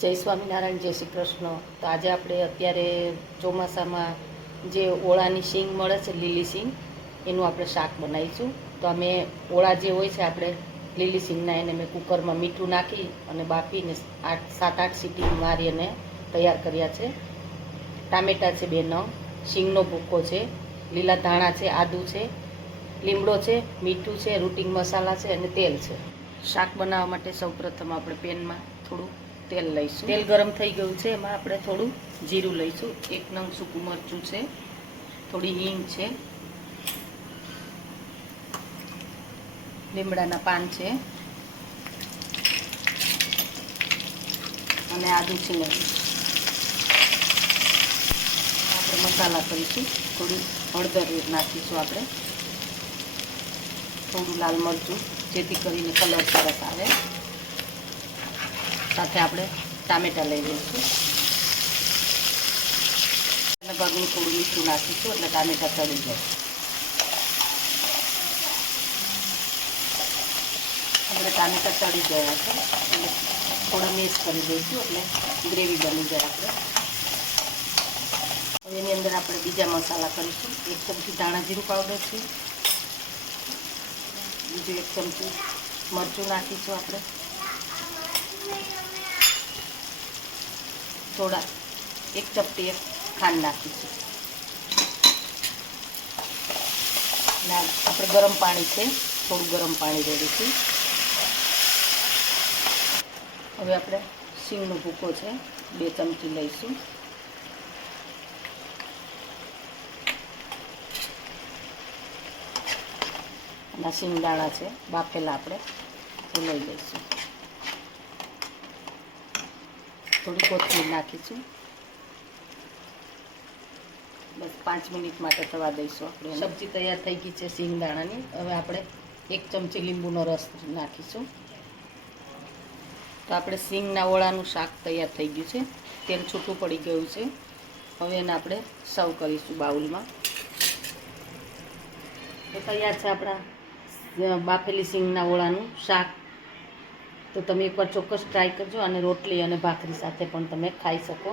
જય સ્વામિનારાયણ, જય શ્રી કૃષ્ણ. તો આજે આપણે અત્યારે ચોમાસામાં જે ઓળાની શીંગ મળે છે, લીલી શીંગ, એનું આપણે શાક બનાવીશું. તો અમે ઓળા જે હોય છે આપણે લીલી શીંગના, એને મેં કુકરમાં મીઠું નાખી અને બાફીને 7-8 સીટી મારી અને તૈયાર કર્યા છે. ટામેટાં છે 2 નંગ, શીંગનો ભૂકો છે, લીલા ધાણા છે, આદું છે, લીમડો છે, મીઠું છે, રૂટિંગ મસાલા છે અને તેલ છે. શાક બનાવવા માટે સૌપ્રથમ આપણે પેનમાં થોડું તેલ લઈશું. તેલ ગરમ થઈ ગયું છે, એમાં આપણે થોડું જીરું લઈશું. 1 નંગ સૂકું મરચું છે, થોડી હિંગ છે, લીમડાના પાન છે અને આદું છે ને આપણે મસાલા કરીશું. થોડું હળદર નાખીશું આપણે, થોડું લાલ મરચું, જેથી કરીને કલર સરસ આવે. સાથે આપણે ટામેટાં લઈ લઈશું અને ભાગનું થોડું મીઠું નાખીશું એટલે ટામેટાં ચડી જાય. આપણે ટામેટાં ચડી ગયા છે એટલે થોડા મેશ કરી દઈશું એટલે ગ્રેવી બની જાય. આપણે હવે એની અંદર આપણે બીજા મસાલા કરીશું. 1 ચમચી ધાણા જીરું પાવડર છે, બીજું 1 ચમચી મરચું નાખીશું આપણે, થોડા 1 ચપટી ખાંડ નાખીશું. આપણે ગરમ પાણી છે, થોડું ગરમ પાણી રેડીશું. હવે આપણે શીંગનો ભૂકો છે 2 ચમચી લઈશું. અને શીંગદાણા છે બાફેલા, આપણે લઈ લઈશું. થોડી કોથમીર નાખીશું. બસ 5 મિનિટ માટે થવા દઈશું. આપણે સબ્જી તૈયાર થઈ ગઈ છે શીંગદાણાની. હવે આપણે 1 ચમચી લીંબુનો રસ નાખીશું. તો આપણે શીંગના ઓળાનું શાક તૈયાર થઈ ગયું છે. તેલ છૂટું પડી ગયું છે. હવે એને આપણે સર્વ કરીશું બાઉલમાં. તો તૈયાર છે આપણા બાફેલી શીંગના ઓળાનું શાક. તો તમે એકવાર ચોક્કસ ટ્રાય કરજો અને રોટલી અને ભાખરી સાથે પણ તમે ખાઈ શકો.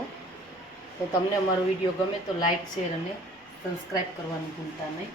તો તમને અમારો વિડીયો ગમે તો લાઈક, શેર અને સબસ્ક્રાઈબ કરવાનું ભૂલતા નહીં.